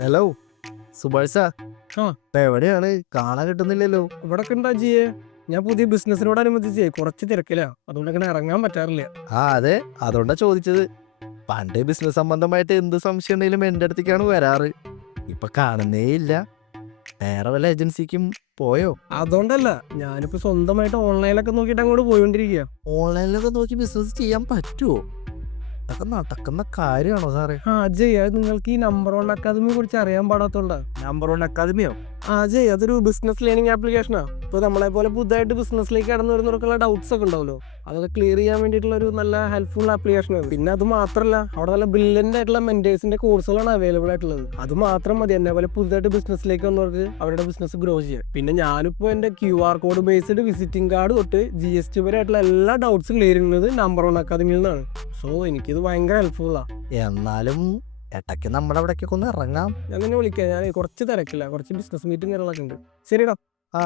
Hello Subhash. ആ. എവിടെയാണ് കാണാൻ കിട്ടുന്നില്ലല്ലോ? ഇവിടെ ഉണ്ടാ ജിയെ. ഞാൻ പുതിയ ബിസിനസിനോടനുബന്ധിച്ച് കുറച്ച് തിരക്കിലാ, അതുകൊണ്ട് അങ്ങനെ ഇറങ്ങാൻ പറ്റാറില്ല. അതെ, അതുകൊണ്ടാ ചോദിച്ചത്. പണ്ട് ബിസിനസ് സംബന്ധമായിട്ട് എന്ത് സംശയം ഉണ്ടെങ്കിലും എന്റെ അടുത്തേക്കാണ് വരാറ്. ഇപ്പൊ കാണുന്നേ ഇല്ല. വേറെ വല്ല ഏജൻസിക്കും പോയോ? അതുകൊണ്ടല്ല, ഞാനിപ്പോ സ്വന്തമായിട്ട് ഓൺലൈനിലൊക്കെ നോക്കിയിട്ട് അങ്ങോട്ട് പോയിക്കൊണ്ടിരിക്കുക. ഓൺലൈനിലൊക്കെ നോക്കി ബിസിനസ് ചെയ്യാൻ പറ്റുമോ? അതൊക്കെ നടക്കുന്ന കാര്യമാണോ സാറേ? അജയ്, അത് നിങ്ങൾക്ക് ഈ നമ്പർ വൺ അക്കാദമിയെ കുറിച്ച് അറിയാൻ പാടാത്തോണ്ടാ. നമ്പർ വൺ അക്കാദമിയോ? അജയ്, അതൊരു ബിസിനസ് ലേണിംഗ് ആപ്ലിക്കേഷനാ. ഇപ്പൊ നമ്മളെ പോലെ പുതുതായിട്ട് ബിസിനസ്സിലേക്ക് കടന്നു വരുന്നവർക്കുള്ള ഡൗട്ട്സ് ഒക്കെ ഉണ്ടാവല്ലോ, അതൊക്കെ ക്ലിയർ ചെയ്യാൻ വേണ്ടിയിട്ടുള്ള ഒരു നല്ല ഹെൽപ്ഫുൾ ആപ്ലിക്കേഷനാണ്. പിന്നെ അത് മാത്രമല്ല, അവിടെ നല്ല ബ്രില്യൻ്റ് ആയിട്ടുള്ള മെന്റേഴ്സിന്റെ കോഴ്സുകളാണ് അവൈലബിൾ ആയിട്ടുള്ളത്. അത് മാത്രം മതി എന്നെ പോലെ പുതുതായിട്ട് ബിസിനസ്സിലേക്ക് വന്നവർക്ക് അവരുടെ ബിസിനസ് ഗ്രോ ചെയ്യാൻ. പിന്നെ ഞാനിപ്പോൾ എൻ്റെ QR code based visiting card തൊട്ട് GST വരെ ആയിട്ടുള്ള എല്ലാ ഡൗട്ട്സും ക്ലിയർ ചെയ്യുന്നത് നമ്പർ വൺ അക്കാദമിയിൽ നിന്നാണ്. സോ എനിക്കിത് ഭയങ്കര ഹെൽപ്ഫുള്ളാണ്. എന്നാലും ഇടയ്ക്ക് നമ്മുടെ അവിടേക്കൊക്കെ ഒന്ന് ഇറങ്ങാം. ഞാൻ നിന്നെ വിളിക്കാം. ഞാൻ കുറച്ച് തിരക്കില്ല, കുറച്ച് ബിസിനസ് മീറ്റിംഗ് കാര്യങ്ങളൊക്കെ ഉണ്ട്. ശരിടാ. ആ